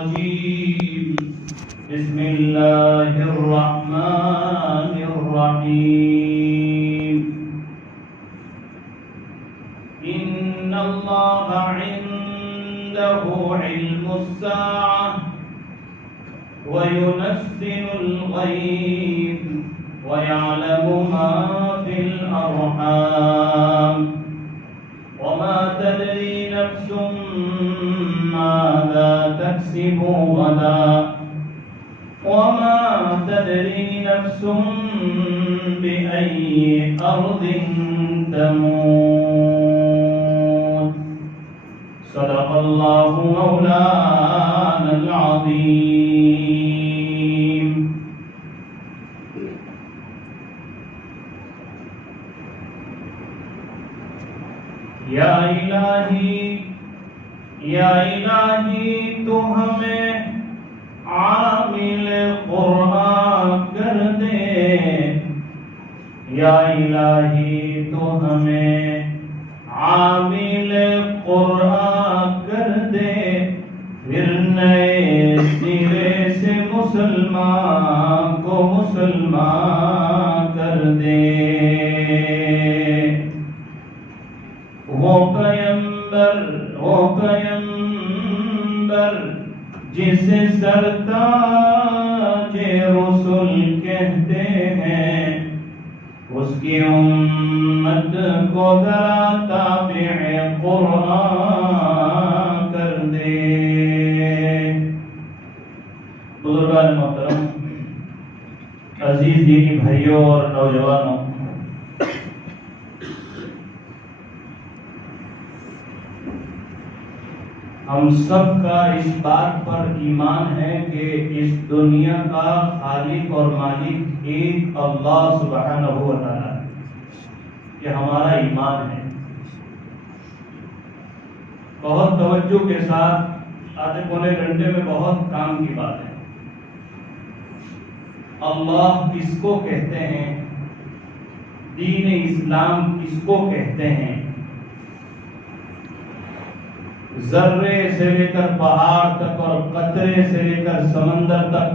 الرجيم بسم الله الرحمن الرحيم إن الله عنده علم الساعة وينزل الغيث ويعلم ما في الأرحام وما تدري نفس ماذا تكسب غدا وما تدري نفس بأي أرض تموت صدق الله مولانا العظيم. یا الہی تو ہمیں عامل قرآن کر دے، یا الہی تو ہمیں عامل قرآن کر دے، پھر نئے سرے سے مسلمان کو مسلمان کر دے. وہ پیمبر جسے سرتاج رسول کہتے ہیں، اس کی امت کو ذرا تابع قرآن کر دے. بزرگان محترم، عزیز دینی بھائیوں اور نوجوانوں، ہم سب کا اس بات پر ایمان ہے کہ اس دنیا کا خالق اور مالک ایک اللہ سبحانہ و تعالی ہے. یہ ہمارا ایمان ہے. بہت توجہ کے ساتھ آدھے پونے گھنٹے میں بہت کام کی بات ہے. اللہ کس کو کہتے ہیں؟ دین اسلام کس کو کہتے ہیں؟ ذرے سے لے کر پہاڑ تک اور قطرے سے لے کر سمندر تک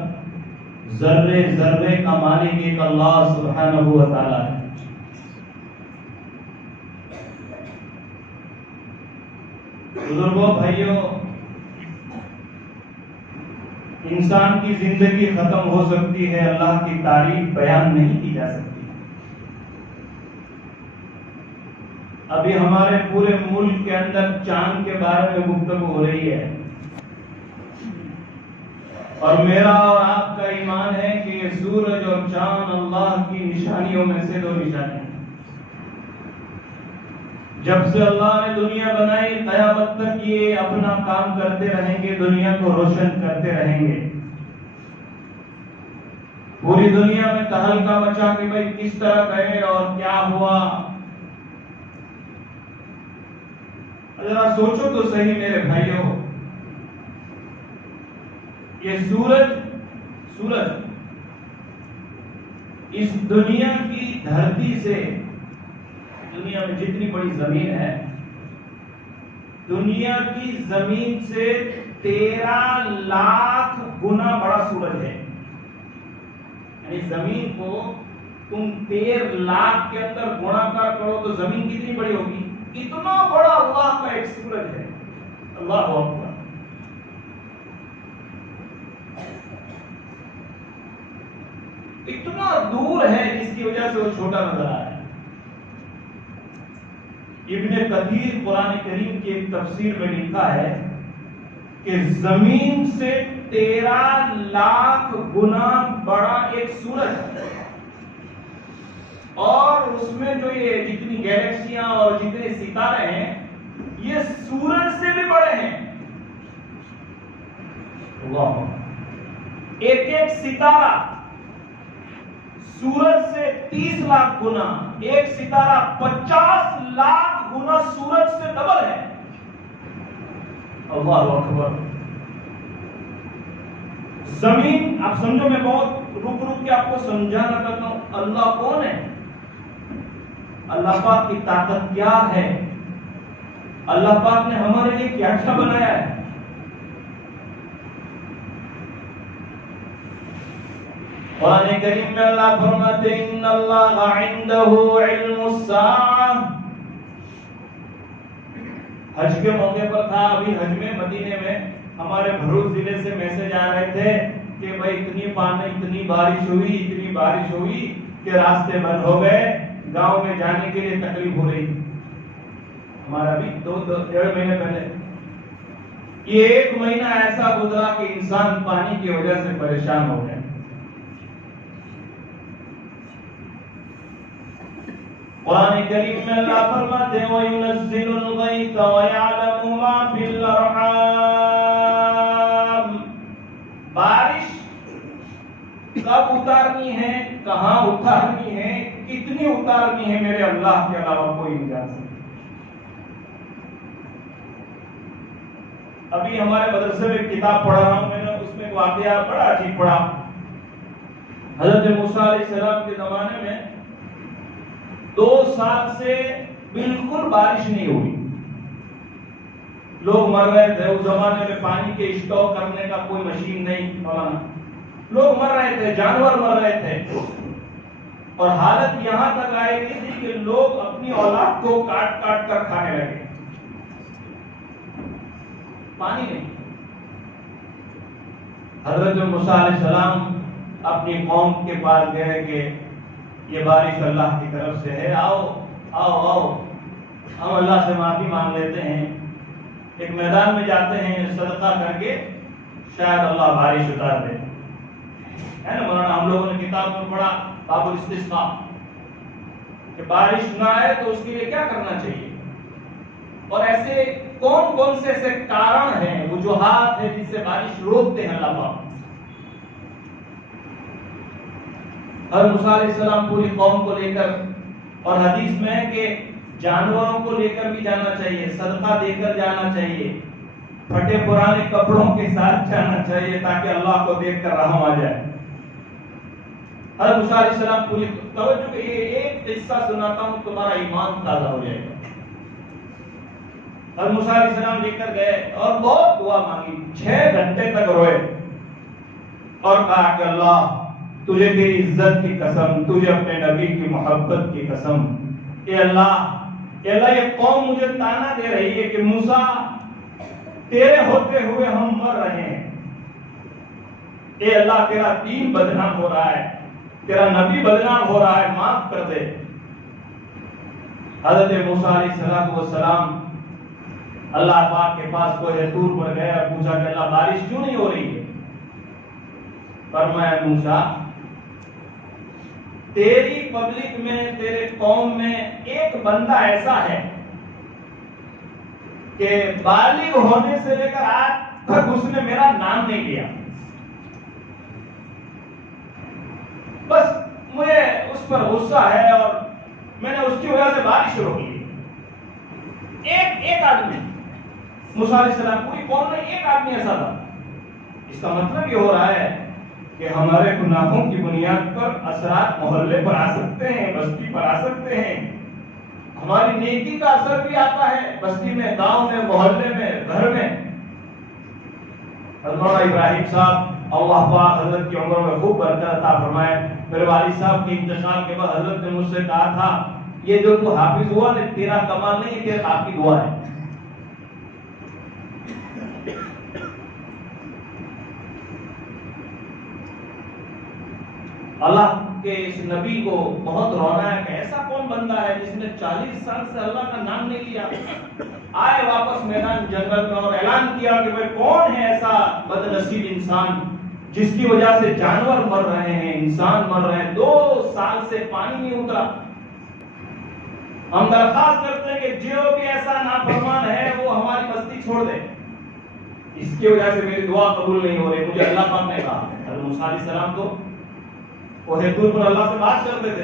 ذرے ذرے کا مالک ایک اللہ سبحانہ و تعالی ہے. بزرگوں، بھائیوں، انسان کی زندگی ختم ہو سکتی ہے، اللہ کی تعریف بیان نہیں کی جا سکتی. ابھی ہمارے پورے ملک کے اندر چاند کے بارے میں گفتگو ہو رہی ہے، اور میرا اور آپ کا ایمان ہے کہ یہ سورج اور چاند اللہ کی نشانیوں میں سے دو نشانیاں ہیں. جب سے اللہ نے دنیا بنائی قیامت تک یہ اپنا کام کرتے رہیں گے، دنیا کو روشن کرتے رہیں گے. پوری دنیا میں تہلکہ مچا کہ بھائی کس طرح گئے اور کیا ہوا. ذرا سوچو تو صحیح میرے بھائیوں، یہ سورج اس دنیا کی دھرتی سے، دنیا میں جتنی بڑی زمین ہے، دنیا کی زمین سے 13 لاکھ گنا بڑا سورج ہے. یعنی زمین کو تم 13 لاکھ کے اندر گناکار کرو تو زمین کتنی بڑی ہوگی؟ اتنا بڑا اللہ کا ایک سورج ہے. اللہ اکبر. اتنا دور ہے جس کی وجہ سے وہ چھوٹا نظر آ رہا ہے. ابن کثیر قرآن کریم کی ایک تفسیر میں لکھا ہے کہ زمین سے 13 لاکھ گنا بڑا ایک سورج ہے، اور اس میں جو یہ جتنی گیلیکسیاں اور جتنے ستارے ہیں یہ سورج سے بھی بڑے ہیں. اللہ، ایک ایک ستارہ سورج سے 30 لاکھ گنا، ایک ستارہ 50 لاکھ گنا سورج سے ڈبل ہے. اللہ اکبر. زمین، آپ سمجھو، میں بہت رک کے آپ کو سمجھانا کرتا ہوں. اللہ کون ہے؟ اللہ پاک کی طاقت کیا ہے؟ اللہ پاک نے ہمارے لیے کیا کیا بنایا ہے؟ قرآن کریم میں اللہ فرماتے ہیں ان اللہ عنده علم الساعہ. حج کے موقع پر تھا ابھی حج میں مدینے میں ہمارے بھروچ ضلع سے میسج آ رہے تھے کہ بھائی اتنی بارش ہوئی کہ راستے بند ہو گئے, گاؤں میں جانے کے لیے تکلیف ہو رہی. ہمارا بھی 1.5 مہینے پہلے یہ 1 مہینہ ایسا گزرا کہ انسان پانی کی وجہ سے پریشان ہو گئے. قرآن کریم میں اللہ فرماتے ہیں وَيُنَزِّلُ الْغَيْثَ وَيَعْلَمُ مَا فِي الْأَرْحَامِ. بارش کب اتارنی ہے, کہاں اتارنی ہے, کتنی اتارنی ہے, میرے اللہ کے علاوہ کوئی نہیں جان سکتا. ابھی ہمارے مدرسے میں ایک کتاب پڑھا رہا ہوں میں نے, اس میں ایک واقعہ بڑا عجیب پڑھا. حضرت موسیٰ علیہ السلام کے زمانے میں 2 سال سے بالکل بارش نہیں ہوئی, لوگ مر رہے تھے. اس زمانے میں پانی کے اسٹاک کرنے کا کوئی مشین نہیں, لوگ مر رہے تھے, جانور مر رہے تھے, اور حالت یہاں تک آئی تھی کہ لوگ اپنی اولاد کو کاٹ کاٹ کر کھانے لگے. پانی نہیں. حضرت موسیٰ علیہ السلام اپنی قوم کے پاس گئے کہ یہ بارش اللہ کی طرف سے ہے, آؤ ہم اللہ سے معافی مانگ لیتے ہیں, ایک میدان میں جاتے ہیں, صدقہ کر کے شاید اللہ بارش اتار دے. ہے نا مولانا, ہم لوگوں نے کتاب میں پڑھا باب الاستسقاء کہ بارش نہ آئے تو اس کے لیے کیا کرنا چاہیے, اور ایسے کون سے ایسے کارن ہیں, وجوہات ہیں جس سے بارش روکتے ہیں اللہ پاک. اور موسیٰ علیہ السلام پوری قوم کو لے کر, اور حدیث میں ہے کہ جانوروں کو لے کر بھی جانا چاہیے, صدقہ دے کر جانا چاہیے, پھٹے پرانے کپڑوں کے ساتھ جانا چاہیے تاکہ اللہ کو دیکھ کر رحم آ جائے. حضرت موسیٰ علیہ السلام پوری توجہ کہ ایک قصہ سناتا ہوں تمہارا ایمان تازہ ہو جائے گا. حضرت موسیٰ علیہ السلام لے کر گئے اور بہت دعا مانگی, 6 گھنٹے تک روئے اور کہا کہ اللہ تجھے تیری عزت کی قسم, تجھے اپنے نبی کی محبت کی قسم, اے اللہ یہ قوم مجھے تانا دے رہی ہے کہ موسیٰ تیرے ہوتے ہوئے ہم مر رہے ہیں, اے اللہ تیرا دین بدنام ہو رہا ہے, تیرا نبی بدنام ہو رہا ہے, معاف کر دے. حضرت موسیٰ علیہ السلام اللہ پاک کے پاس کوہ طور پر گئے اور پوچھا کہ اللہ بارش کیوں نہیں ہو رہی ہے. فرمایا موسیٰ تیری پبلک میں, تیرے قوم میں ایک بندہ ایسا ہے کہ بالغ ہونے سے لے کر آج تک اس نے میرا نام نہیں لیا, بس مجھے اس پر غصہ ہے اور میں نے اس کی وجہ سے بارش روک لی. ایک آدمی, موسیٰ علیہ السلام پوری قوم میں ایک آدمی ایسا تھا. اس کا مطلب یہ ہو رہا ہے کہ ہمارے گناہوں کی بنیاد پر اثرات محلے پر آ سکتے ہیں, بستی پر آ سکتے ہیں. ہماری نیکی کا اثر بھی آتا ہے بستی میں, گاؤں میں, محلے میں, گھر میں. حضرت ابراہیم صاحب اللہ پاک حضرت کی عمر میں خوب برکت عطا فرمائے. میرے والد صاحب کے انتقال کے بعد حضرت نے مجھ سے کہا تھا یہ جو تو حافظ ہوا نا, تیرا کمال نہیں, تیرے باپ کی دعا ہے. اللہ کے اس نبی کو بہت رونا ہے کہ ایسا کون بندہ ہے جس نے 40 سال سے اللہ کا نام نہیں لیا. آئے واپس میدان جنگل میں اور اعلان کیا کہ بھئی کون ہے ایسا بد نصیب انسان جس کی وجہ سے جانور مر رہے ہیں, انسان مر رہے ہیں, 2 سال سے پانی نہیں اترا. ہم درخواست کرتے ہیں کہ جو بھی ایسا نافرمان ہے وہ ہماری بستی چھوڑ دے, اس کی وجہ سے میری دعا قبول نہیں ہو رہی. مجھے اللہ پاک نے کہا. حضرت موسیٰ علیہ السلام تو وہ طور پر اللہ سے بات کرتے تھے.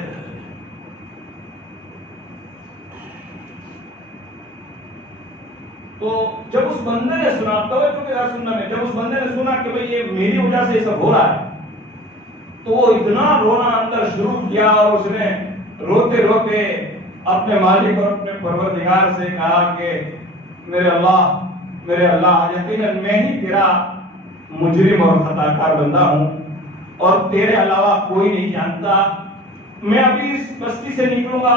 تو جب اس بندے نے سنا, توجہ کے ساتھ سننا میں, جب اس بندے نے سنا کہ بھئی یہ میری وجہ سے یہ سب ہو رہا ہے, تو وہ اتنا رونا اندر شروع کیا اور اس نے روتے روتے اپنے مالک اور اپنے پروردگار سے کہا کہ میرے اللہ یقیناً میں ہی تیرا مجرم اور خطا کار بندہ ہوں, اور تیرے علاوہ کوئی نہیں جانتا. میں ابھی اس بستی سے نکلوں گا,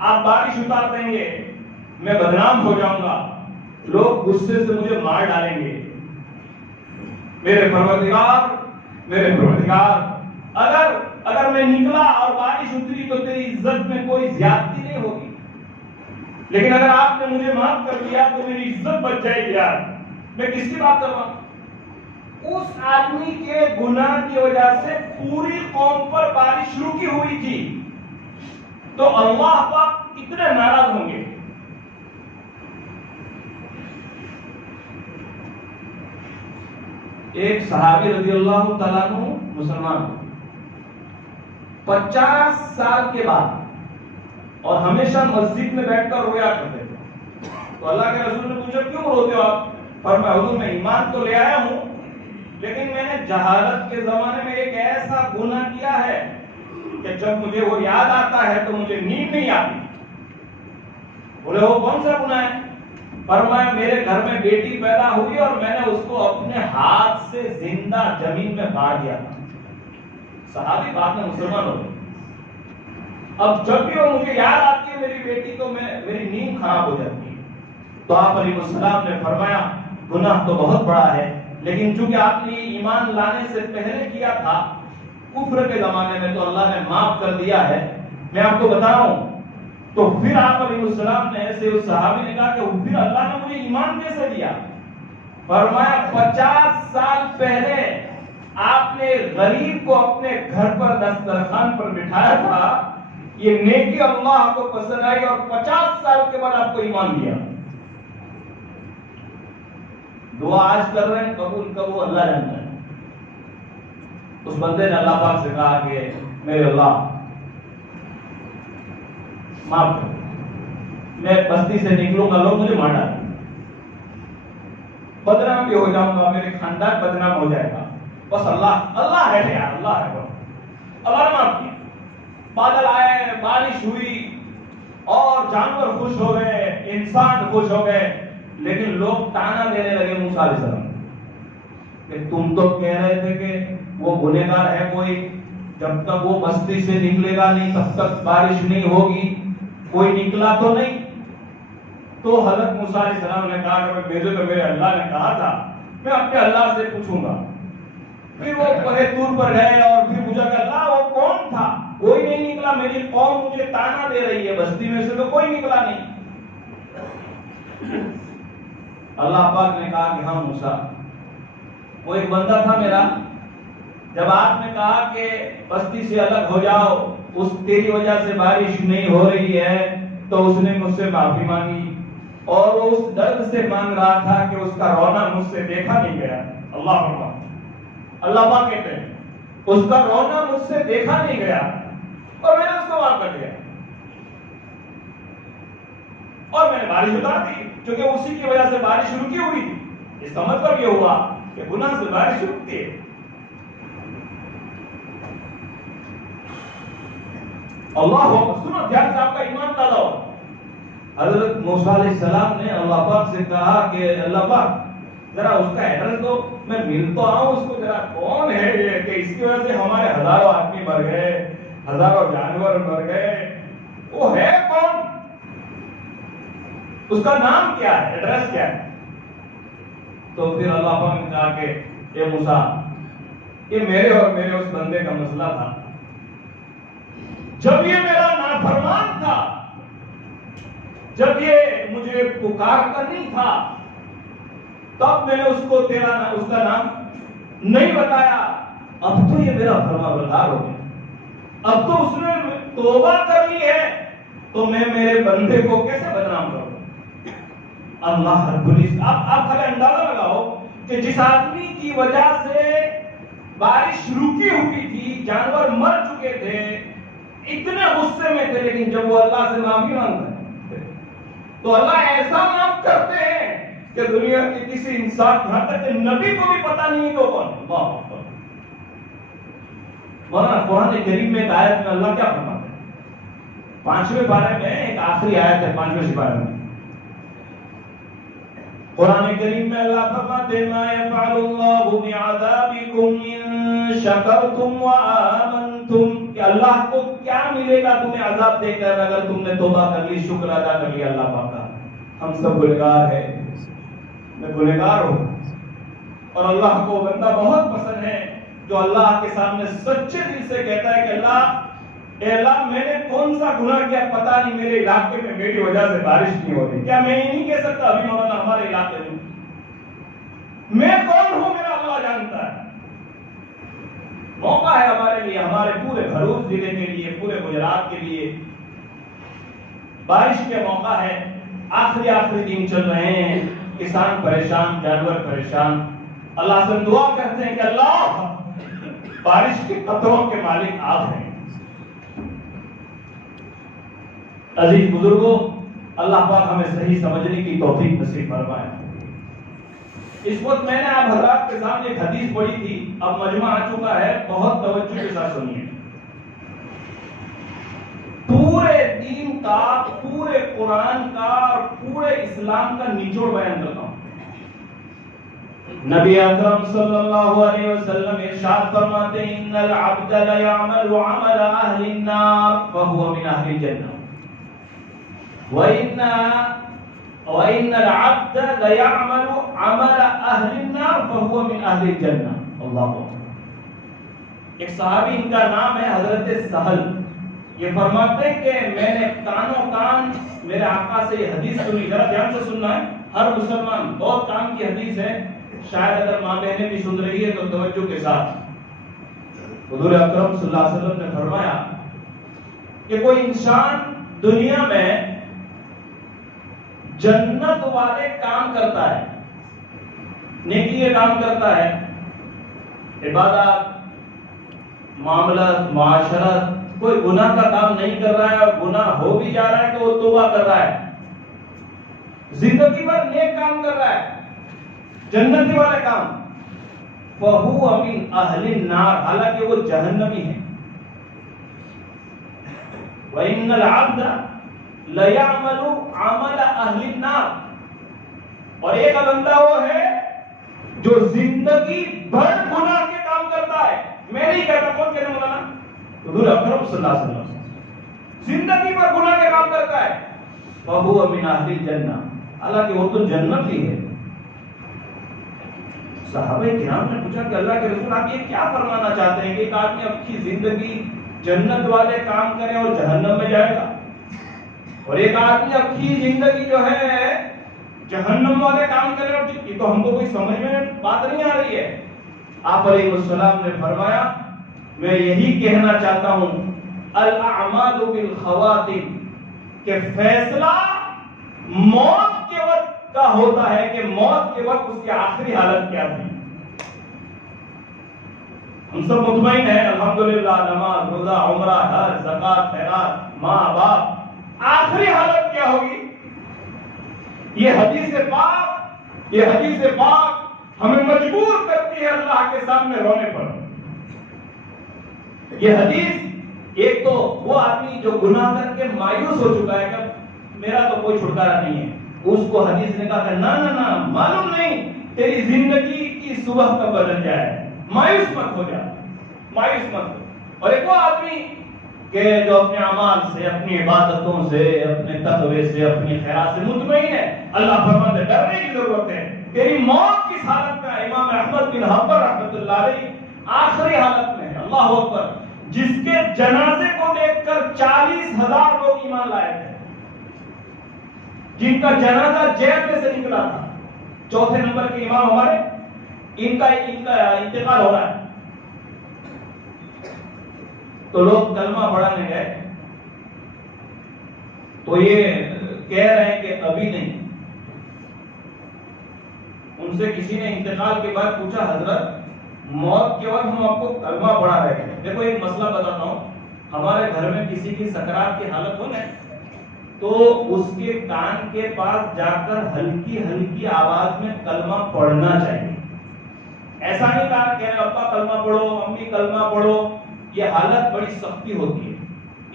آپ بارش اتار دیں گے, میں بدنام ہو جاؤں گا, لوگ غصے سے مجھے مار ڈالیں گے. میرے پروردگار اگر میں نکلا اور بارش اتری تو تیری عزت میں کوئی زیادتی نہیں ہوگی, لیکن اگر آپ نے مجھے معاف کر دیا تو میری عزت بچ جائے گی. یار میں کس کی بات کر رہا ہوں؟ اس آدمی کے گناہ کی وجہ سے پوری قوم پر بارش رکی ہوئی تھی, تو اللہ پاک کتنے ناراض ہوں گے. ایک صحابی رضی اللہ تعالیٰ عنہ مسلمان 50 سال کے بعد اور ہمیشہ مسجد میں بیٹھ کر رویا کرتے تھے. تو اللہ کے رسول نے پوچھا کیوں روتے ہو آپ؟ فرمایا حضور میں ایمان تو لے آیا ہوں, لیکن میں نے جہالت کے زمانے میں ایک ایسا گناہ کیا ہے کہ جب مجھے وہ یاد آتا ہے تو مجھے نیند نہیں آتی. بولے وہ کون سا گناہ ہے؟ فرمایا میرے گھر میں بیٹی پیدا ہوئی اور میں نے اس کو اپنے ہاتھ سے زندہ زمین میں گاڑ دیا تھا. صحابی بعد میں مسلمان ہو گئے. اب جب بھی وہ مجھے یاد آتی ہے میری بیٹی تو میری نیند خراب ہو جاتی ہے. تو آپ علیہ السلام نے فرمایا گناہ تو بہت بڑا ہے, لیکن چونکہ آپ نے ایمان لانے سے پہلے کیا تھا کفر کے زمانے میں تو اللہ نے معاف کر دیا ہے. میں آپ کو بتا رہا ہوں. تو پھر آپ علیہ السلام نے ایسے اس صحابی نے کہا کہ پھر اللہ نے مجھے ایمان کیسے دیا؟ فرمایا 50 سال پہلے آپ نے غریب کو اپنے گھر پر دسترخوان پر بٹھایا تھا, یہ نیکی اللہ کو پسند آئی اور 50 سال کے بعد آپ کو ایمان دیا. دعا آج کر رہے ہیں, قبول کب اللہ جانتا ہے. اس بندے نے اللہ پاک سے کہا کہ میرے اللہ معاف کر, میں بستی سے نکلوں گا, لوگ مجھے مار ڈالیں گے, بدنام بھی ہو جاؤں گا, میرے خاندان بدنام ہو جائے گا. بس اللہ ہے یار, اللہ ہے. اللہ نے معاف کیا. بادل آئے, بارش ہوئی اور جانور خوش ہو گئے, انسان خوش ہو گئے, لیکن لوگ تانا دینے لگے موسیٰ علیہ السلام کہ تم تو کہہ رہے تھے کہ وہ گنہگار ہے کوئی, جب تک وہ بستی سے نکلے گا نہیں تب تک بارش نہیں ہوگی, کوئی نکلا تو نہیں. تو حضرت موسیٰ علیہ السلام نے کہا کہ بھیجو تو میرے اللہ نے کہا تھا, میں اپنے اللہ سے پوچھوں گا. پھر وہ کوہ طور پر گئے اور پھر پوچھا کہ اللہ وہ کون تھا؟ کوئی نہیں نکلا, میری قوم مجھے تانا دے رہی ہے, بستی میں سے تو کوئی نکلا نہیں. اللہ پاک نے کہا کہ ہاں موسیٰ, وہ ایک بندہ تھا میرا, جب آپ نے کہا کہ بستی سے الگ ہو جاؤ, اس تیری وجہ سے بارش نہیں ہو رہی ہے, تو اس نے مجھ سے معافی مانگی اور وہ اس درد سے مانگ رہا تھا کہ اس کا رونا مجھ سے دیکھا نہیں گیا. اللہ اکبر. اللہ پاک کہتے ہیں اس کا رونا مجھ سے دیکھا نہیں گیا اور میں نے اس کو معاف کر دیا اور میں نے بارش اتار دی, کیونکہ اسی کی وجہ سے بارش رکی ہوئی تھی. اس کا مطلب یہ ہوا کہ گناہ سے بارش رکتی ہے. اللہ سنو دھیان سے, آپ کا ایمان تازہ ہو. حضرت موسیٰ علیہ السلام نے اللہ پاک سے کہا کہ اللہ پاک ذرا اس کا ایڈریس دو, میں مل تو آؤں اس کو, ذرا کون ہے یہ کہ اس کی وجہ سے ہمارے ہزاروں آدمی مر گئے, ہزاروں جانور مر گئے, وہ ہے کون, اس کا نام کیا ہے, ایڈریس کیا ہے. تو پھر اللہ پاک نے کہا کہ اے موسیٰ یہ میرے اور میرے اس بندے کا مسئلہ تھا. جب یہ میرا نافرمان تھا, جب یہ مجھے پکارتا نہیں تھا, تب میں نے اس کو اس کا نام نہیں بتایا. اب تو یہ میرا فرما بردار ہو گیا, اب تو اس نے توبہ کر لی ہے, تو میں میرے بندے کو کیسے بدنام کروں. اللہ رب العزت, آپ خالی اندازہ لگاؤ کہ جس آدمی کی وجہ سے بارش رکی ہوئی تھی, جانور مر چکے تھے, اتنے غصے میں تھے, لیکن جب وہ اللہ سے معافی مانگتے ہیں تو اللہ ایسا معاف کرتے ہیں کہ دنیا کے کسی انسان, یہاں تک کہ نبی کو بھی پتا نہیں کہ وہ کون ہے. اللہ اکبر. مولانا قرآن کریم میں ایک آیت میں اللہ کیا فرماتے ہیں, 5ویں پارے میں ایک آخری آیت ہے 5ویں سپارے میں, قرآن کریم میں اللہ فرماتے ہیں ما يفعل الله بعذابكم إن شکرتم وآمنتم، کہ اللہ کو کیا ملے گا تمہیں عذاب دے کر اگر تم نے توبہ کر لی، شکر ادا کر لیا اللہ پاک کا۔ ہم سب گنہگار ہیں، میں گنہگار ہوں، اور اللہ کو بندہ بہت پسند ہے جو اللہ کے سامنے سچے دل سے کہتا ہے کہ اے اللہ میں نے کون سا گناہ کیا پتہ نہیں، میرے علاقے میں میری وجہ سے بارش نہیں ہوتی۔ کیا میں یہ نہیں کہہ سکتا ابھی مولانا ہمارے علاقے میں کون ہوں میرا اللہ جانتا ہے۔ موقع ہے ہمارے لیے، ہمارے پورے بھروچ ضلع کے لیے، پورے گجرات کے لیے بارش کے موقع ہے۔ آخری دن چل رہے ہیں، کسان پریشان، جانور پریشان، اللہ سے دعا کرتے ہیں کہ اللہ بارش کے قطروں کے مالک آپ ہیں۔ عزیز بزرگوں، اللہ پاک ہمیں صحیح سمجھنے کی توفیق نصیب فرمائے۔ اس وقت میں نے آپ حضرات کے سامنے ایک حدیث پڑھی تھی، اب مجمع آ چکا ہے، بہت توجہ کے ساتھ سنیے۔ پورے دین کا، پورے قرآن کا اور پورے اسلام کا نچوڑ بیان کرتا ہوں۔ نبی اکرم صلی اللہ علیہ وسلم ارشاد فرماتے ہیں ان العبد لیعمل عمل اہل النار فهو من اہل الجنہ وَإِنَّ الْعَبْدَ لَيَعْمَلُ عَمَلَ أَهْلِ النَّارِ فَهُوَ مِنْ أَهْلِ الْجَنَّةِ۔ اللہ، ایک صحابی ان کا نام ہے حضرت سہل، یہ فرماتے ہیں کہ میں نے کانوں کان میرے آقا سے یہ حدیث سنی، ذرا دھیان سے سننا ہے، ہر مسلمان، بہت کام کی حدیث ہے، شاید اگر ماں بہنیں بھی سن رہی ہے تو توجہ کے ساتھ۔ حضور اکرم صلی اللہ علیہ وسلم نے فرمایا کہ کوئی انسان دنیا میں جنت والے کام کرتا ہے، نیکی کے کام کرتا ہے، عبادات، معاملات، معاشرت، کوئی گناہ کا کام نہیں کر رہا ہے، اور گناہ ہو بھی جا رہا ہے تو وہ توبہ کر رہا ہے، زندگی بھر نیک کام کر رہا ہے، جنتی والے کام، فَهُوَ مِنْ أَهْلِ النَّارِ، حالانکہ وہ جہنمی ہے۔ وَإِنَّ الْعَبْدَ لَيَعْمَلُ عَمَلَ أَهْلِ النَّارِ، اور ایک بندہ وہ ہے جو زندگی بھر گناہ کے کام کرتا ہے، میں نہیں کہتا، کون کہنے والا؟ حضور اکرم صلی اللہ علیہ وسلم زندگی بھر گناہ کے کام کرتا ہے، فَهُوَ مِنْ أَهْلِ الْجَنَّةِ، حالانکہ وہ تو جنت ہی ہے۔ صحابہ کرام نے پوچھا کہ اللہ کے رسول آپ یہ کیا فرمانا چاہتے ہیں کہ ایک آدمی اپنی زندگی جنت والے کام کرے اور جہنم میں جائے گا، اور ایک آدمی اپنی زندگی جو ہے جہنم والے کام کرے، اور یہ تو ہم کو کوئی سمجھ میں بات نہیں آ رہی ہے۔ آپ علیہ السلام نے فرمایا میں یہی کہنا چاہتا ہوں الاعمال بالخواتم، کہ فیصلہ موت کے وقت کا ہوتا ہے کہ موت کے وقت اس کی آخری حالت کیا تھی۔ ہم سب مطمئن ہیں الحمدللہ، نماز، روزہ، عمرہ، حج، زکات، خیرات، ماں باپ، آخری حالت کیا ہوگی؟ یہ حدیث پاک ہمیں مجبور کرتی ہے اللہ کے سامنے رونے پر۔ یہ حدیث، ایک تو وہ آدمی جو گناہ کر کے مایوس ہو چکا ہے کہ میرا تو کوئی چھٹکارا نہیں ہے، اس کو حدیث نے کہا کہ نہ معلوم نہیں تیری زندگی کی صبح کب بدل جائے، مایوس مت ہو جا، مایوس مت ہو۔ اور ایک وہ آدمی کہ جو اپنے اعمال سے، اپنی عبادتوں سے، اپنے تقوی سے، اپنی خیرات سے مطمئن ہے، اللہ فرماتے ہیں ڈرنے کی ضرورت ہے، تیری موت کس حالت میں؟ امام احمد بن حنبل رحمۃ اللہ علیہ آخری حالت میں ہے، اللہ اکبر، جس کے جنازے کو دیکھ کر 40,000 لوگ ایمان لائے تھے، جن کا جنازہ جیل میں سے نکلا تھا، چوتھے نمبر کے امام ہمارے، ان کا انتقال ہو رہا ہے، تو لوگ کلمہ پڑھانے گئے تو یہ کہہ رہے ہیں کہ ابھی نہیں۔ ان سے کسی نے انتقال کے بعد پوچھا حضرت موت کے وقت ہم آپ کو کلمہ پڑھا رہے ہیں، دیکھو ایک مسئلہ بتاتا ہوں، ہمارے گھر میں کسی کی سکرات کی حالت ہو جائے تو اس کے کان کے پاس جا کر ہلکی ہلکی آواز میں کلمہ پڑھنا چاہیے، ایسا نہیں کہا کہ ابا کلمہ پڑھو، امی کلمہ پڑھو، یہ حالت بڑی سختی ہوتی ہے،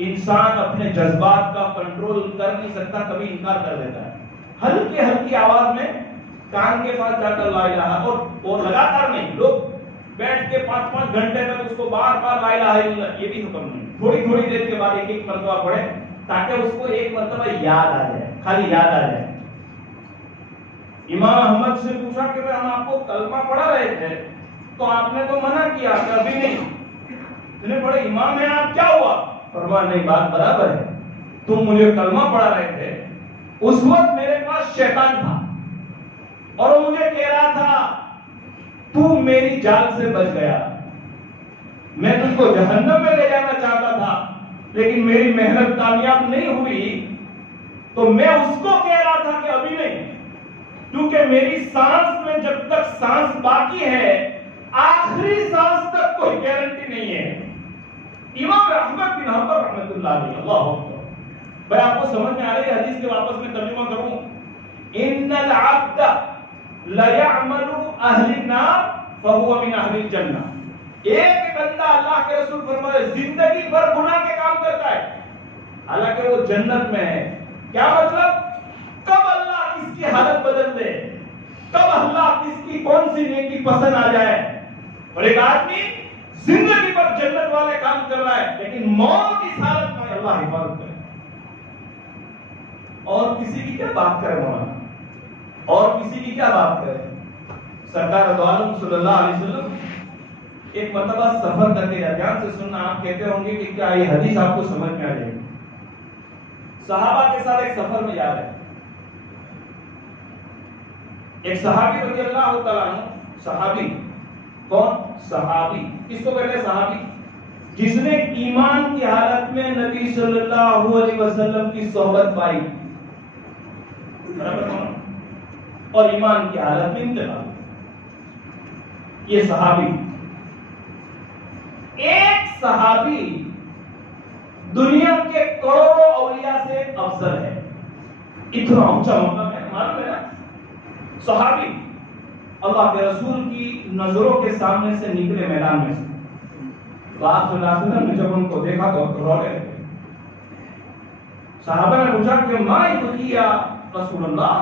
انسان اپنے جذبات کا کنٹرول کر نہیں سکتا، کبھی انکار کر دیتا ہے، ہلکی ہلکی آواز میں کان کے پاس جا کر لا الہ، اور لگاتار نہیں، لوگ بیٹھ کے 5 گھنٹے تک اس کو بار بار لا الہ الا اللہ، یہ بھی حکم نہیں. تھوڑی تھوڑی دیر کے بعد ایک مرتبہ پڑھے تاکہ اس کو ایک مرتبہ یاد آ جائے، خالی یاد آ جائے. امام احمد سے پوچھا کہ ہم آپ کو کلمہ پڑھا رہے تھے تو آپ نے تو منع کیا کہ ابھی نہیں. انہوں نے پڑھے امام ہے آپ، کیا ہوا؟ فرمایا نہیں، بات برابر ہے، تم مجھے کلمہ پڑھا رہے تھے، اس وقت میرے پاس شیطان تھا اور وہ مجھے کہہ رہا تھا تو میری جال سے بچ گیا، میں تجھ کو جہنم میں لے جانا چاہتا تھا لیکن میری محنت کامیاب نہیں ہوئی، تو میں اس کو کہہ رہا تھا کہ ابھی نہیں، کیونکہ میری سانس میں جب تک سانس باقی ہے آخری سانس تک کوئی گارنٹی نہیں ہے. امام احمد بن حنبل رحمۃ اللہ علیہ. اللہ اکبر. بھائی آپ کو سمجھ میں آ رہی ہے حدیث کے واپس میں ترجمہ کروں. ان العبد لیعمل اہل النار فهو من اہل الجنہ. ایک بندہ، اللہ کے رسول فرمائے، زندگی بھر گناہ کے کام کرتا ہے حالانکہ وہ جنت میں ہے. کیا مطلب؟ کب اللہ کس کی حالت بدل دے، کب اللہ کس کی کون سی نیکی پسند آ جائے. اور ایک آدمی زندگی پر جنت والے کام کر رہا ہے لیکن موت اس حالت میں، اللہ حفاظت کرے. اور کسی کی کیا بات کرے مولانا، اور کسی کی کیا بات کرے. سرکار دو عالم صلی اللہ علیہ وسلم ایک مرتبہ سفر کر کے جاتے، دھیان سے سننا، آپ کہتے ہوں گے کہ کیا یہ حدیث آپ کو سمجھ میں آ جائے گی. صحابہ کے ساتھ ایک سفر میں جا رہے ہیں. ایک صحابی رضی اللہ تعالیٰ عنہ، صحابی کون؟ صحابی. کس کو کہتے ہیں صحابی؟ جس نے ایمان کی حالت میں نبی صلی اللہ علیہ وسلم کی صحبت پائی اور ایمان کی حالت میں انتقال. یہ صحابی. ایک صحابی دنیا کے کروڑوں اولیاء سے افضل ہے. اتنا اونچا مقام ہے، معلوم ہے نا. صحابی اللہ کے رسول کی نظروں کے سامنے سے نکلے میدان میں سے. تو آپ صلی اللہ علیہ وسلم نے جب ان کو دیکھا تو رونے لگے. صحابہ نے پوچھا کہ ما یبکی یا رسول اللہ،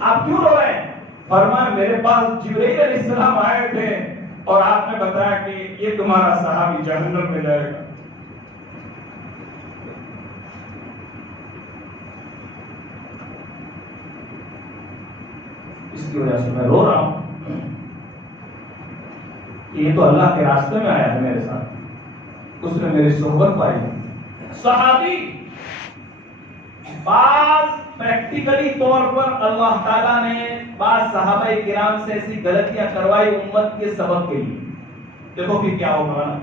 آپ کیوں رو رہے ہیں؟ فرمایا میرے پاس جبرائیل علیہ السلام آئے تھے اور آپ نے بتایا کہ یہ تمہارا صحابی جہنم میں جائے گا. اس کی وجہ سے میں رو رہا ہوں. یہ تو اللہ کے راستے میں آیا ہے میرے ساتھ، اس نے میری صحبت پائی. صحابی بعض پریکٹیکلی طور پر اللہ تعالیٰ نے بعض صحابہ کرام سے ایسی غلطیاں کروائی امت کے سبب کے لیے. دیکھو پھر کیا ہوگا نا.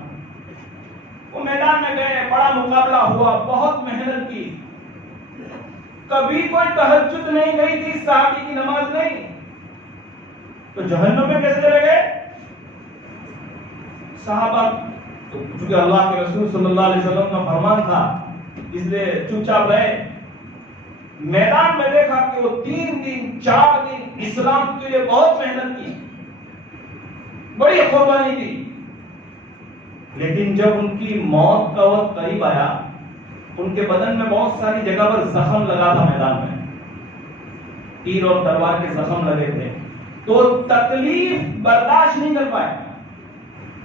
وہ میدان میں گئے، بڑا مقابلہ ہوا، بہت محنت کی، کبھی کوئی تہجد نہیں گئی تھی، صحابی کی نماز نہیں، تو جہنم میں کیسے چلے گئے؟ صحابہ چونکہ اللہ کے رسول صلی اللہ علیہ وسلم کا فرمان تھا اس لیے چپ چاپ رہے. میدان میں دیکھا کہ وہ 3 دن 4 دن اسلام کے لیے بہت محنت کی، بڑی قربانی دی، لیکن جب ان کی موت کا وقت قریب آیا، ان کے بدن میں بہت ساری جگہ پر زخم لگا تھا، میدان میں تیر اور تلوار کے زخم لگے تھے، تو تکلیف برداشت نہیں کر پائے.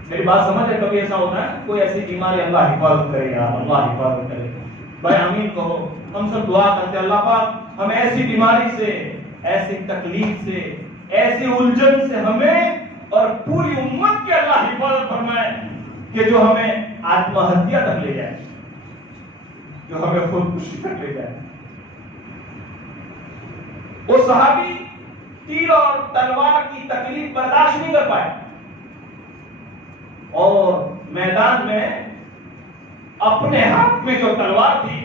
میری بات سمجھ ہے؟ کبھی ایسا ہوتا ہے کوئی ایسی بیماری، اللہ حفاظت کرے گا، اللہ حفاظت کرے گا. بھائی آمین کہو. ہم سب دعا کرتے ہیں اللہ پاک ہم ایسی بیماری سے، ایسی تکلیف سے، ایسی الجھن سے ہمیں اور پوری امت کے اللہ حفاظت فرمائے کہ جو ہمیں آتم ہتیا تک لے جائے، جو ہمیں خودکشی تک لے جائے. وہ صحابی تیر اور تلوار کی تکلیف برداشت نہیں کر پائے اور میدان میں اپنے ہاتھ میں جو تلوار تھی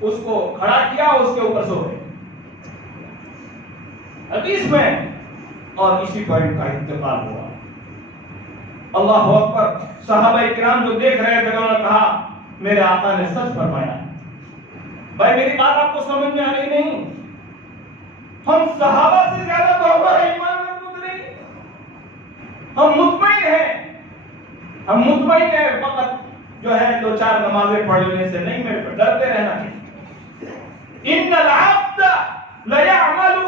اس کو کھڑا کیا، اس کے اوپر سو گئے حدیث میں، اور اسی پوائنٹ کا انتقال ہوا. اللہ اکبر. صحابہ کرام جو دیکھ رہے تھے انہوں نے کہا میرے آقا نے سچ فرمایا. بھائی میری بات آپ کو سمجھ میں آ رہی نہیں؟ ہم صحابہ سے زیادہ تو ہمارا ایمان مضبوط نہیں. ہم مطمئن ہیں، ہم مطمئن ہیں، فقط جو ہے 2-4 نمازیں پڑھ لینے سے نہیں، میرے پر ڈرتے رہنا ہے. ان العبد لیعمل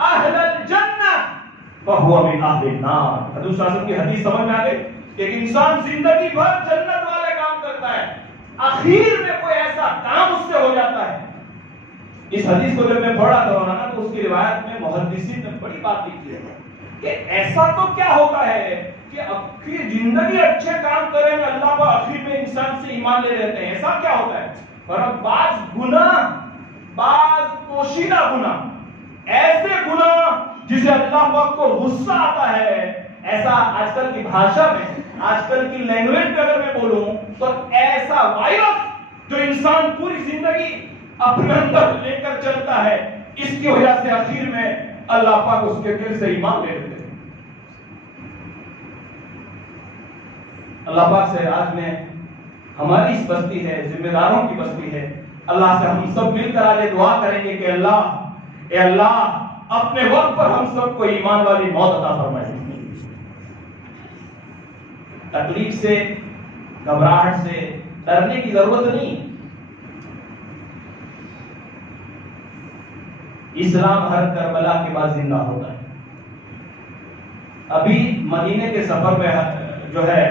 اہل الجنہ فهو من اہل النار. حضور صلی اللہ علیہ وسلم کی حدیث سمجھ میں آ گئی؟ ایک انسان زندگی بھر جنت والے کام کرتا ہے، آخر میں کوئی ایسا کام اس سے ہو جاتا ہے. اس حدیث کو جب میں پڑھا تھا تو اس کی روایت میں محدثین نے بڑی بات لکھی ہے کہ ایسا تو کیا ہوتا ہے کہ اپنی زندگی اچھے کام کریں گے اللہ پر، آخر میں انسان سے ایمان لے لیتے ہیں. ایسا کیا ہوتا ہے؟ اور اب بعض گناہ، بعض پوشیدہ گناہ، ایسے گناہ جسے اللہ پاک کو غصہ آتا ہے، ایسا آج کل کی بھاشا میں، آج کل کی لینگویج میں اگر میں بولوں تو ایسا وائرس جو انسان پوری زندگی اپنے اندر لے کر چلتا ہے، اس کی وجہ سے آخر میں اللہ پاک اس کے دل سے ایمان لے لیتے ہیں. اللہ پاک سے آج میں، ہماری اس بستی ہے، ذمہ داروں کی بستی ہے، اللہ سے ہم سب مل کر آج دعا کریں گے کہ اللہ، اے اللہ اپنے وقت پر ہم سب کو ایمان والی موت عطا فرمائے. تکلیف سے، گھبراہٹ سے ڈرنے کی ضرورت نہیں. اسلام ہر کربلا کے بعد زندہ ہوتا ہے. ابھی مدینے کے سفر میں جو ہے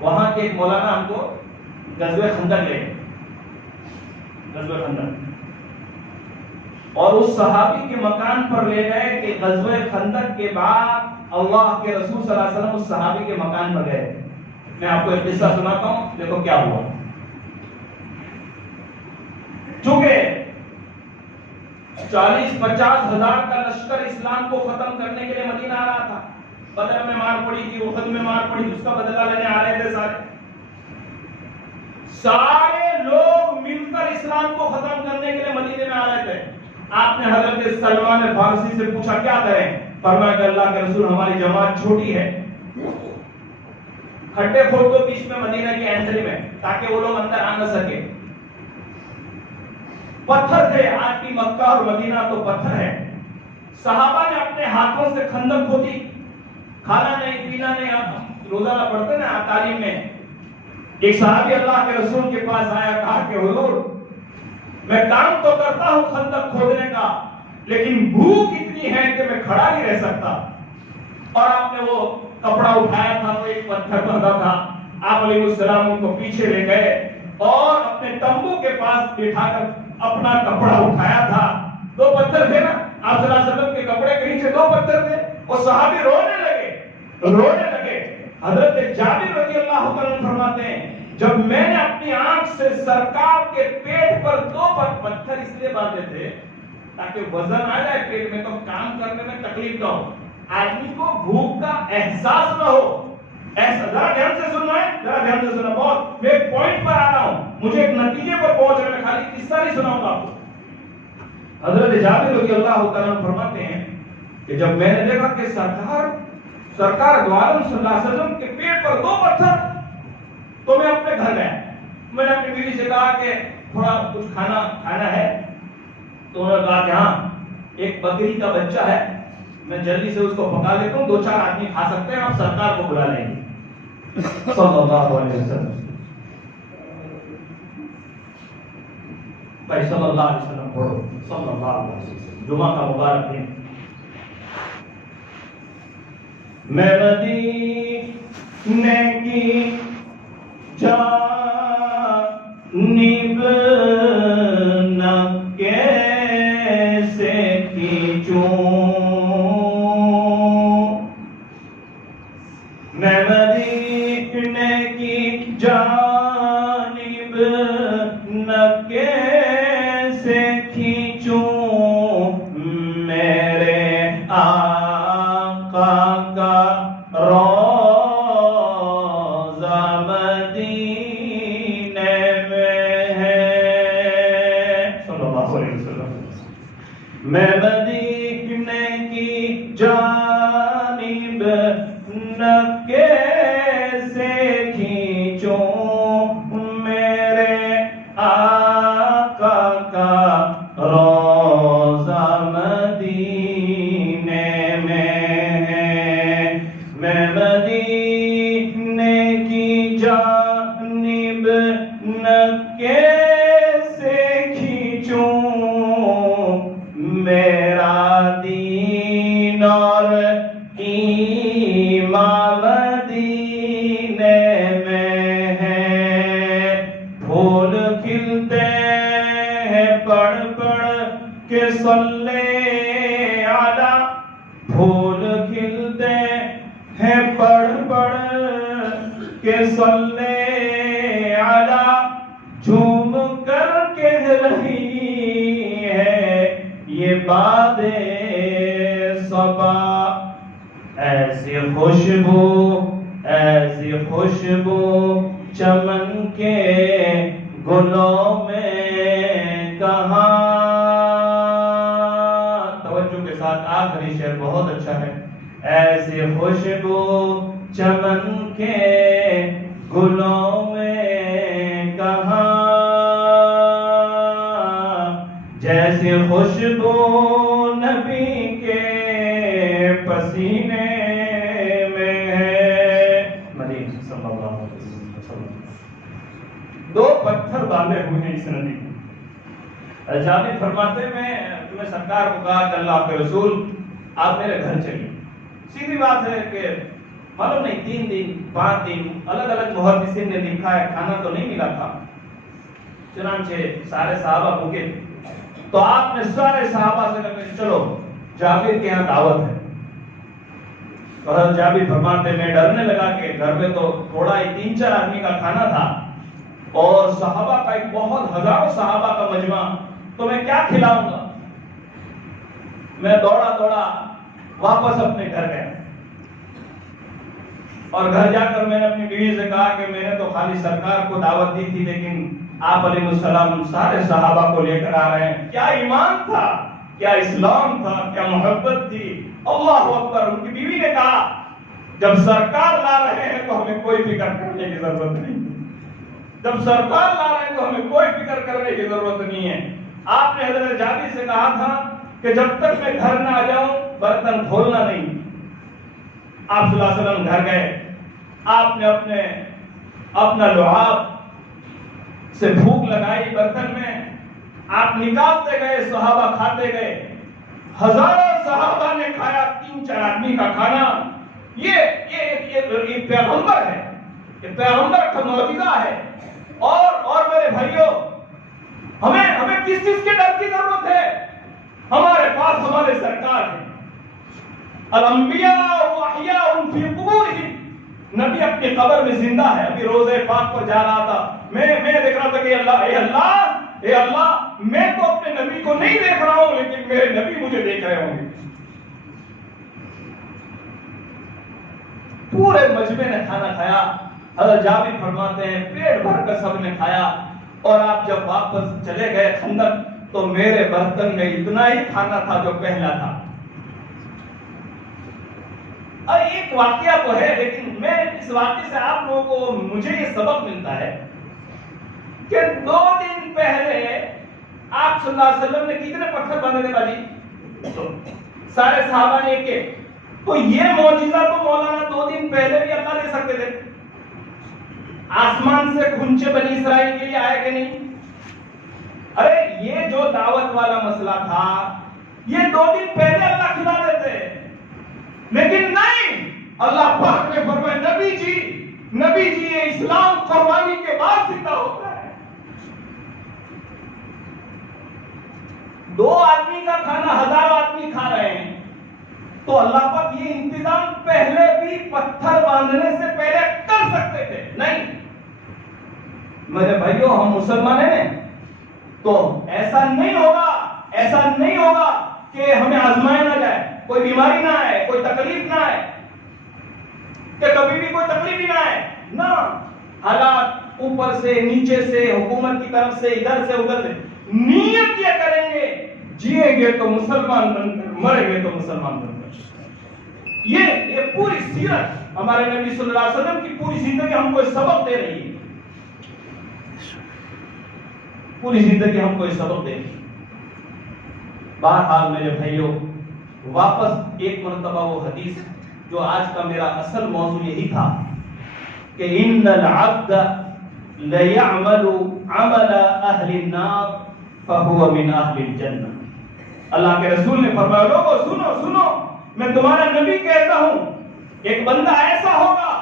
وہاں کے ایک مولانا ہم کو غزوہ خندق لے گئے، غزوہ خندق، اور اس صحابی کے مکان پر لے گئے کہ غزوہ خندق کے بعد اللہ کے رسول صلی اللہ علیہ وسلم اس صحابی کے مکان پر گئے. میں آپ کو ایک قصہ سناتا ہوں، دیکھو کیا ہوا. چونکہ 40-50 ہزار کا لشکر اسلام کو ختم کرنے کے لیے مدینہ آ رہا تھا. بدر میں مار پڑی تھی، احد میں مار پڑی تھی، اس کا بدلہ لینے آ رہے تھے. سارے لوگ مل کر اسلام کو ختم کرنے کے لیے مدینے میں آ رہے تھے. آپ نے حضرت سلمان فارسی سے پوچھا کیا کریں؟ فرمایا کہ اللہ کے رسول ہماری جماعت چھوٹی ہے، کھڈے کھود دو بیچ میں مدینہ کی انٹری میں تاکہ وہ لوگ اندر آ نہ سکے. پتھر تھے، آج بھی مکہ اور مدینہ تو پتھر ہے. صحابہ نے اپنے ہاتھوں سے خندق کھودی، کھانا نہیں پینا نہیں، روزانہ پڑھتے نا تعلیم میں. ایک صحابی اللہ کے رسول کے پاس آیا، کہا کہ حضور میں کام تو کرتا ہوں خندق کھودنے کا، لیکن بھوک اتنی ہے کہ میں کھڑا نہیں رہ سکتا. اور آپ نے وہ کپڑا اٹھایا تھا تو ایک پتھر بندھا تھا. آپ علیہ السلام ان کو پیچھے لے گئے اور اپنے تمبو کے پاس بٹھا کر اپنا کپڑا اٹھایا تھا. 2 پتھر تھے نا، آپ صلی اللہ علیہ وسلم کے کپڑے کے نیچے 2 پتھر تھے. اور صحابی رونے لگے. حضرت جابر رضی اللہ عنہ فرماتے ہیں جب میں نے اپنی آنکھ سے سرکار کے پیٹ پر 2 پتھر اس لیے باندھے تھے تاکہ وزن آ جائے پیٹ میں تو کام کرنے میں تکلیف نہ ہو، آدمی کو بھوک کا احساس نہ ہو. ایسا ذرا دھیان سے سننا ہے، ذرا دھیان سے سننا. بہت میں ایک پوائنٹ پر آ رہا ہوں، مجھے ایک نتیجے پر پہنچ رہا ہے، خالی قصہ نہیں سناؤں گا آپ کو. حضرت جابر رضی اللہ تعالیٰ فرماتے ہیں کہ جب میں نے دیکھا کہ سرکار دو عالم صلی اللہ علیہ وسلم کے پیٹ پر 2 پتھر، تو میں اپنے گھر گیا. میں نے اپنی بیوی سے کہا کہ تھوڑا کچھ کھانا ہے. تو انہوں نے کہا کہ ہاں ایک بکری کا بچہ ہے، میں جلدی سے اس کو پکا لیتا ہوں، 2-4 آدمی کھا سکتے ہیں، آپ سرکار کو بلا لیں گے. صلی اللہ علیہ وسلم. بھائی صلی اللہ علیہ وسلم پڑھو، صلی اللہ علیہ وسلم. جمعہ کا مبارک دن. میں مدینے کی جانب نہ کیسے کھینچوں، میں مدینے کی جانب نہ کیسے کھینچوں، میرے آقا کا میں مدینے کی جانب نہ کیسے کھینچوں، میرے آقا کا روضہ مدینے میں ہے. میں مدینے کی جانب نہ کیسے کھینچوں، میرا دین اور ایمان مدینے ہے پڑھ پڑھ کے صلی علی جھوم کر کہہ رہی ہے یہ باد صبا، ایسی خوشبو چمن کے گلوں میں کہاں۔ توجہ کے ساتھ آخری شعر بہت اچھا ہے۔ ایسی خوشبو چمن کے گلوں میں کہاں، جیسی خوشبو نبی کے پسینے میں ہے۔ مدینہ صلی اللہ علیہ وسلم۔ دو پتھر باندھے ہوئے ہیں اس ندی میں۔ جابر فرماتے میں تمہیں سرکار کو کہا کہ اللہ کے رسول آپ میرے گھر چلیے۔ سیدھی بات ہے کہ معلوم نہیں 3 دن 5 دن الگ الگ محدثین نے لکھا ہے کھانا تو نہیں ملا تھا، چنانچہ سارے صحابہ بھوکے تھے، تو آپ نے سارے صحابہ سے کہا چلو جابر کے یہاں دعوت ہے۔ تو حضرت جابر فرماتے میں ڈرنے لگا کہ گھر میں تو تھوڑا ہی 3-4 آدمی کا کھانا تھا اور صحابہ کا ایک بہت ہزاروں صحابہ کا مجمع، تو میں کیا کھلاؤں گا۔ میں دوڑا واپس اپنے گھر گیا اور گھر جا کر میں نے اپنی بیوی سے کہا کہ میں نے تو خالی سرکار کو دعوت دی تھی، لیکن آپ علیہ السلام سارے صحابہ کو لے کر آ رہے ہیں۔ کیا ایمان تھا، کیا اسلام تھا، کیا محبت تھی، اللہ اکبر۔ ان کی بیوی نے کہا جب سرکار لا رہے ہیں تو ہمیں کوئی فکر کرنے کی ضرورت نہیں، جب سرکار لا رہے ہیں تو ہمیں کوئی فکر کرنے کی ضرورت نہیں ہے۔ آپ نے حضرت جابر سے کہا تھا کہ جب تک میں گھر نہ آ جاؤں برتن کھولنا نہیں۔ آپ صلی اللہ علیہ وسلم گھر گئے، آپ نے اپنا لعاب سے بھوک لگائی برتن میں، آپ نکالتے گئے، صحابہ کھاتے گئے، ہزاروں صحابہ نے کھایا 3-4 آدمی کا کھانا۔ یہ پیغمبر ہے، یہ پیغمبر کا معجزہ ہے۔ اور میرے بھائیوں، ہمیں کس چیز کے ڈر کی ضرورت ہے؟ ہمارے پاس ہمارے سرکار ہیں۔ الانبیاء واحیاء فی قبورہم، نبی اپنی قبر میں زندہ ہے۔ ابھی روزے پاک پر جا رہا تھا، میں دیکھ رہا تھا کہ اے اللہ میں تو اپنے نبی کو نہیں دیکھ رہا ہوں، لیکن میرے نبی مجھے دیکھ رہے ہوں گے۔ پورے مجمع نے کھانا کھایا۔ حضرت جابر فرماتے ہیں پیٹ بھر کر سب نے کھایا، اور آپ جب واپس چلے گئے خندق تو میرے برتن میں اتنا ہی کھانا تھا جو پہلا تھا۔ اور ایک واقعہ تو ہے، لیکن میں اس واقعے سے آپ لوگوں کو مجھے یہ سبق ملتا ہے کہ 2 دن پہلے آپ صلی اللہ علیہ وسلم نے کتنے پتھر باندھے تھے باجی؟ سارے صحابہ نے ایک، تو یہ معجزہ تو مولانا 2 دن پہلے بھی اللہ دے سکتے تھے۔ آسمان سے کھنچے بنی اسرائیل کے لیے آئے کہ نہیں؟ ارے یہ جو دعوت والا مسئلہ تھا یہ 2 دن پہلے اللہ کھلا دیتے، لیکن نہیں، اللہ پاک نے فرمایا نبی جی یہ اسلام قربانی کے بعد زندہ ہوتا ہے۔ 2 آدمی کا کھانا 1000 آدمی کھا رہے ہیں، تو اللہ پاک یہ انتظام پہلے بھی پتھر باندھنے سے پہلے کر سکتے تھے۔ نہیں میرے بھائیوں، ہم مسلمان ہیں تو ایسا نہیں ہوگا کہ ہمیں آزمایا نہ جائے، کوئی بیماری نہ آئے، کوئی تکلیف نہ آئے، کہ کبھی بھی کوئی تکلیف ہی نہ آئے نہ۔ حالات اوپر سے نیچے سے، حکومت کی طرف سے، ادھر سے ادھر سے، نیت یہ کریں گے جیئیں گے تو مسلمان بن کر، مریں گے تو مسلمان بن کر۔ یہ پوری سیرت ہمارے نبی صلی اللہ علیہ وسلم کی پوری زندگی ہم کو سبق دے رہی ہے، پوری زندگی ہم کو سبق دے رہی ہے۔ بہرحال میرے بھائیوں، واپس ایک مرتبہ وہ حدیث جو آج کا میرا اصل موضوع یہی تھا کہ ان العبد لیعمل عمل اہل النار فهو من اہل الجنہ۔ اللہ کے رسول نے فرمایا لوگوں سنو، میں تمہارا نبی کہتا ہوں، ایک بندہ ایسا ہوگا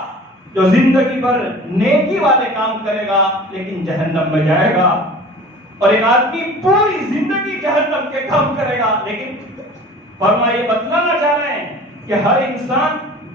جو زندگی بھر نیکی والے کام کرے گا لیکن جہنم میں جائے گا، اور ایک آدمی پوری زندگی جہنم کے کام کرے گا۔ لیکن فرمایا یہ بتلانا چاہ رہے ہیں کہ ہر انسان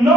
9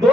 2